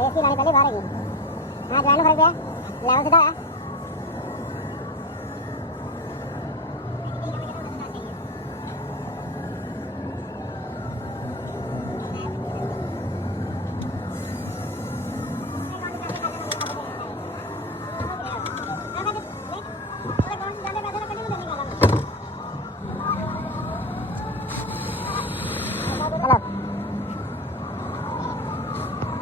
race ਦੀ ਲਾਣੀ ਪਹਿਲੇ ਬਾਹਰ ਹੈਗੀ ਹਾਂ ਜਾਨ ਨੂੰ ਫਰਕ ਪਿਆ ਲੈਵਲ ਸਿੱਧਾ ਆ